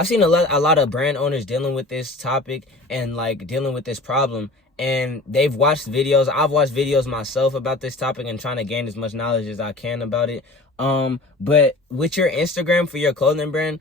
I've seen a lot of brand owners dealing with this topic and like dealing with this problem, and they've watched videos. I've watched videos myself about this topic and trying to gain as much knowledge as I can about it. But with your Instagram for your clothing brand,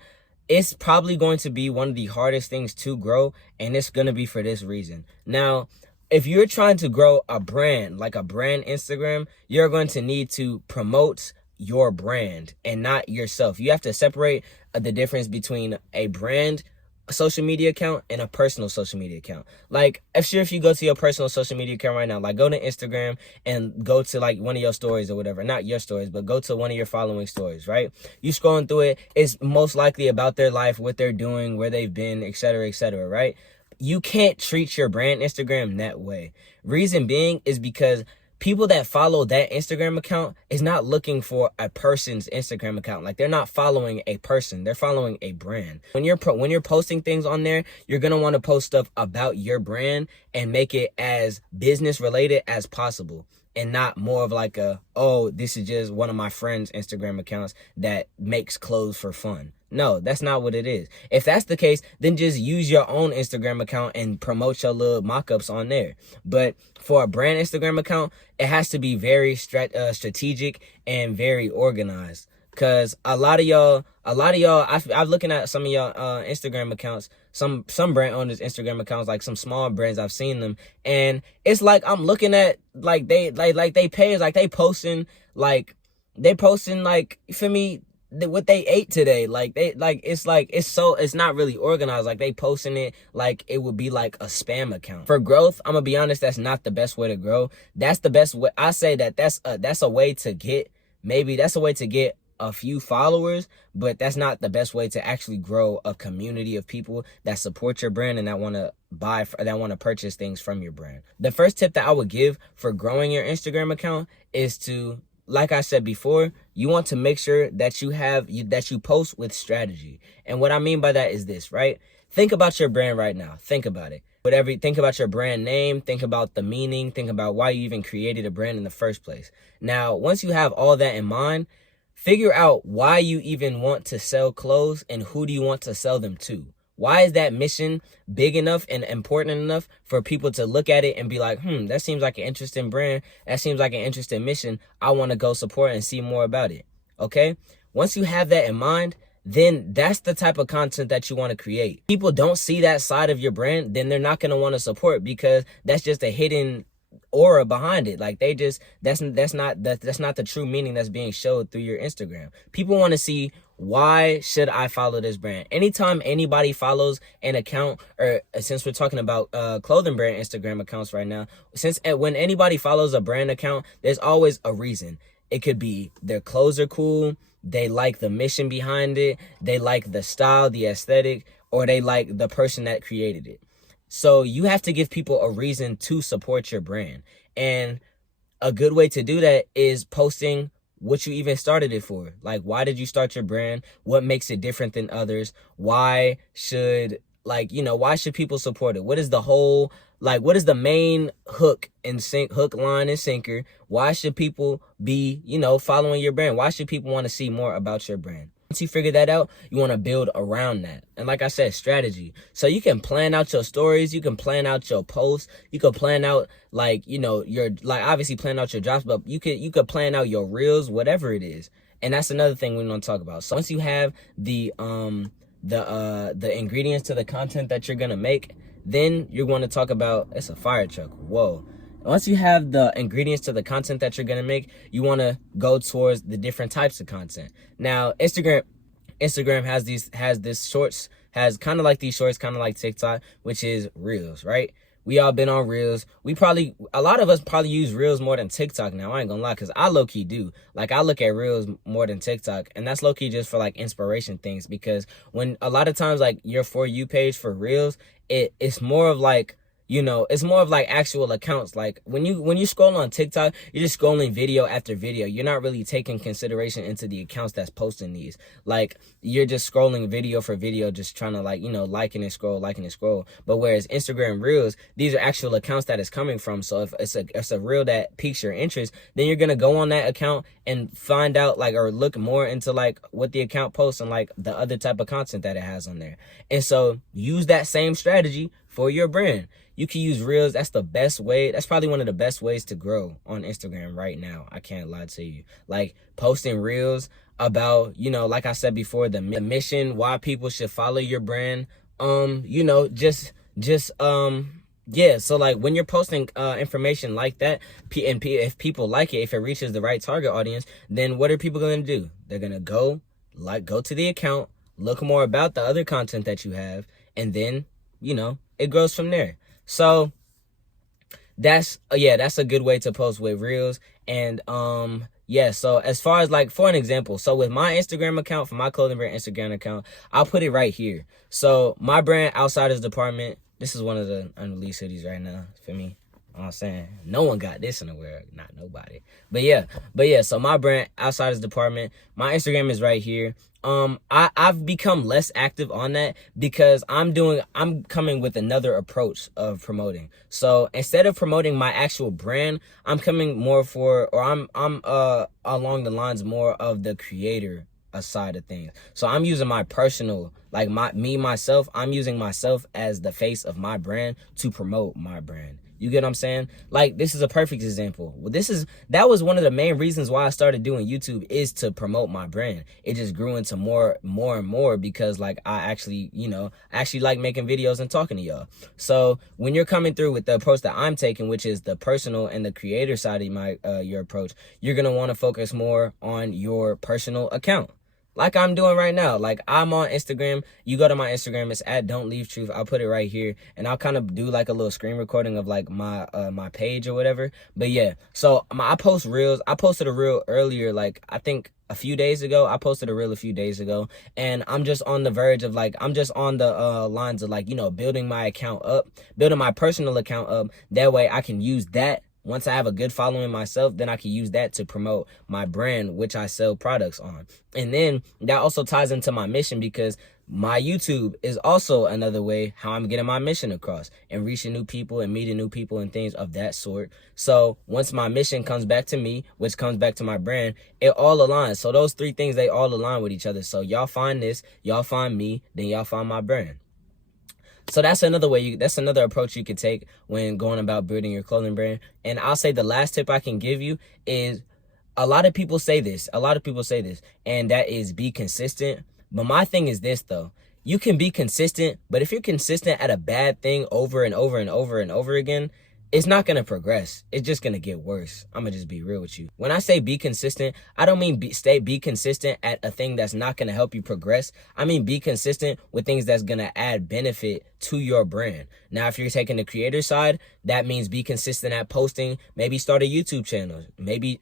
it's probably going to be one of the hardest things to grow, and it's going to be for this reason. Now, if you're trying to grow a brand, like a brand Instagram, you're going to need to promote your brand and not yourself. You have to separate the difference between a brand social media account and a personal social media account. Like, if you go to your personal social media account right now, like go to Instagram and go to like one of your stories or whatever, not your stories, but go to one of your following stories, right? You scrolling through it, it's most likely about their life, what they're doing, where they've been, etc., right? You can't treat your brand Instagram that way. Reason being is because people that follow that Instagram account is not looking for a person's Instagram account. Like, they're not following a person, they're following a brand. When you're posting things on there, you're going to want to post stuff about your brand and make it as business related as possible, and not more of like oh, this is just one of my friends' Instagram accounts that makes clothes for fun. No, that's not what it is. If that's the case, then just use your own Instagram account and promote your little mock-ups on there. But for a brand Instagram account, it has to be very strategic and very organized. Cause a lot of y'all, I've looking at some of y'all Instagram accounts, some brand owners' Instagram accounts, like some small brands. I've seen them, and it's like I'm looking at like they page, like they posting like you feel me, what they ate today. Like it's not really organized. Like they posting it like it would be like a spam account. For growth, I'm gonna be honest, that's not the best way to grow. That's the best way. I say that's a way to get, maybe that's a way to get a few followers, but that's not the best way to actually grow a community of people that support your brand and that want to purchase things from your brand. The first tip that I would give for growing your Instagram account is to, like I said before, you want to make sure that you post with strategy. And what I mean by that is this, right? Think about your brand right now. Think about it. Think about your brand name, think about the meaning, think about why you even created a brand in the first place. Now, once you have all that in mind, figure out why you even want to sell clothes and who do you want to sell them to. Why is that mission big enough and important enough for people to look at it and be like, that seems like an interesting brand. That seems like an interesting mission. I want to go support and see more about it. Okay? Once you have that in mind, then that's the type of content that you want to create. People don't see that side of your brand, then they're not going to want to support, because that's just a hidden aura behind it. Like that's not the true meaning that's being showed through your Instagram. People want to see, why should I follow this brand? Anytime anybody follows an account, or since we're talking about clothing brand Instagram accounts right now, when anybody follows a brand account, there's always a reason. It could be their clothes are cool, they like the mission behind it, they like the style, the aesthetic, or they like the person that created it. So you have to give people a reason to support your brand. And a good way to do that is posting what you even started it for. Like, why did you start your brand? What makes it different than others? Why should people support it? What is the main hook, line and sinker? Why should people be, following your brand? Why should people want to see more about your brand? Once you figure that out, you want to build around that. And like I said, strategy. So you can plan out your stories, you can plan out your posts, you can plan out obviously plan out your drops, but you could plan out your reels, whatever it is. And that's another thing we want to talk about. So once you have the ingredients to the content that you're gonna make, then you're going to talk about, it's a fire truck. Whoa. Once you have the ingredients to the content that you're going to make, you want to go towards the different types of content. Now, Instagram has this shorts, has kind of like these shorts, kind of like TikTok, which is reels, right? We all been on reels. A lot of us probably use reels more than TikTok now. I ain't gonna lie, because I low-key do. Like, I look at reels more than TikTok, and that's low-key just for like inspiration things, because when a lot of times like your For You page for reels, it's more of like, you know, it's more of like actual accounts. Like when you scroll on TikTok, you're just scrolling video after video. You're not really taking consideration into the accounts that's posting these. Like you're just scrolling video for video, just trying to like, you know, liking and scroll. But whereas Instagram Reels, these are actual accounts that it's coming from. So if it's a reel that piques your interest, then you're gonna go on that account and find out like, or look more into like what the account posts and like the other type of content that it has on there. And so use that same strategy for your brand. You can use Reels. That's the best way. That's probably one of the best ways to grow on Instagram right now. I can't lie to you. Like posting Reels about, you know, like I said before, the mission, why people should follow your brand. You know, yeah, so like when you're posting information like that, if people like it, if it reaches the right target audience, then what are people going to do? They're going to go to the account, look more about the other content that you have, and then, you know, it grows from there. So that's a good way to post with Reels. And yeah, so as far as like, for an example, so with my Instagram account, for my clothing brand Instagram account, I'll put it right here. So my brand Outsiders Department, this is one of the unreleased hoodies right now for me. I'm saying no one got this in the world, not nobody. But yeah, so my brand Outsiders Department, my Instagram is right here. I've become less active on that because I'm coming with another approach of promoting. So instead of promoting my actual brand, I'm coming more I'm along the lines more of the creator side of things. So I'm using my personal, like myself, I'm using myself as the face of my brand to promote my brand. You get what I'm saying? Like, this is a perfect example. That was one of the main reasons why I started doing YouTube, is to promote my brand. It just grew into more and more because like I actually like making videos and talking to y'all. So when you're coming through with the approach that I'm taking, which is the personal and the creator side of your approach, you're going to want to focus more on your personal account. Like I'm doing right now. Like I'm on Instagram. You go to my Instagram, it's @Don'tLeaveTruth. I'll put it right here, and I'll kind of do like a little screen recording of like my my page or whatever. But yeah, so I post Reels. I posted a Reel earlier, like I think a few days ago. I posted a Reel a few days ago, and I'm just on the verge of like, I'm just on the lines of like, you know, building my account up, building my personal account up. That way I can use that. Once I have a good following myself, then I can use that to promote my brand, which I sell products on. And then that also ties into my mission, because my YouTube is also another way how I'm getting my mission across and reaching new people and meeting new people and things of that sort. So once my mission comes back to me, which comes back to my brand, it all aligns. So those three things, they all align with each other. So y'all find this, y'all find me, then y'all find my brand. So that's another way that's another approach you could take when going about building your clothing brand. And I'll say the last tip I can give you is, a lot of people say this, and that is be consistent. But my thing is this though, you can be consistent, but if you're consistent at a bad thing over and over and over and over again, it's not going to progress. It's just going to get worse. I'm going to just be real with you. When I say be consistent, I don't mean be consistent at a thing that's not going to help you progress. I mean be consistent with things that's going to add benefit to your brand. Now, if you're taking the creator side, that means be consistent at posting, maybe start a YouTube channel, maybe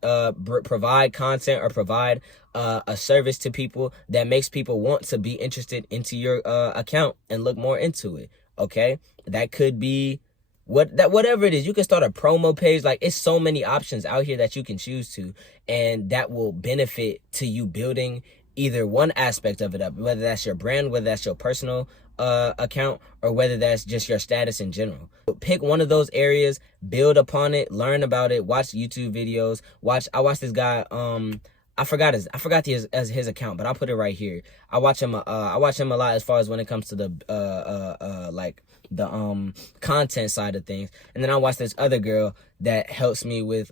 provide content or provide a service to people that makes people want to be interested into your account and look more into it. Okay? That could be whatever it is. You can start a promo page. Like, it's so many options out here that you can choose to, and that will benefit to you building either one aspect of it up, whether that's your brand, whether that's your personal account, or whether that's just your status in general. Pick one of those areas, build upon it, learn about it, watch YouTube videos. I watched this guy, I forgot his account, but I'll put it right here. I watch him a lot as far as when it comes to the like the content side of things. And then I watch this other girl that helps me with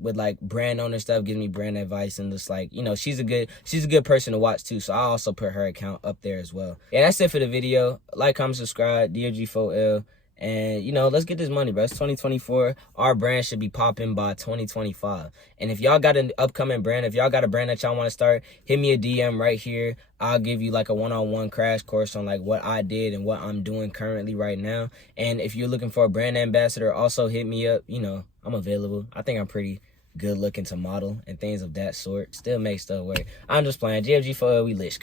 like brand owner stuff, gives me brand advice, and just like, you know, she's a good person to watch too. So I also put her account up there as well. Yeah, that's it for the video. Like, comment, subscribe, DOG4L. And, you know, let's get this money, bro. It's 2024. Our brand should be popping by 2025. And if y'all got an upcoming brand, if y'all got a brand that y'all want to start, hit me a DM right here. I'll give you like a one-on-one crash course on like what I did and what I'm doing currently right now. And if you're looking for a brand ambassador, also hit me up. You know, I'm available. I think I'm pretty good looking to model and things of that sort. Still make stuff work. I'm just playing. GFG4L, we lit.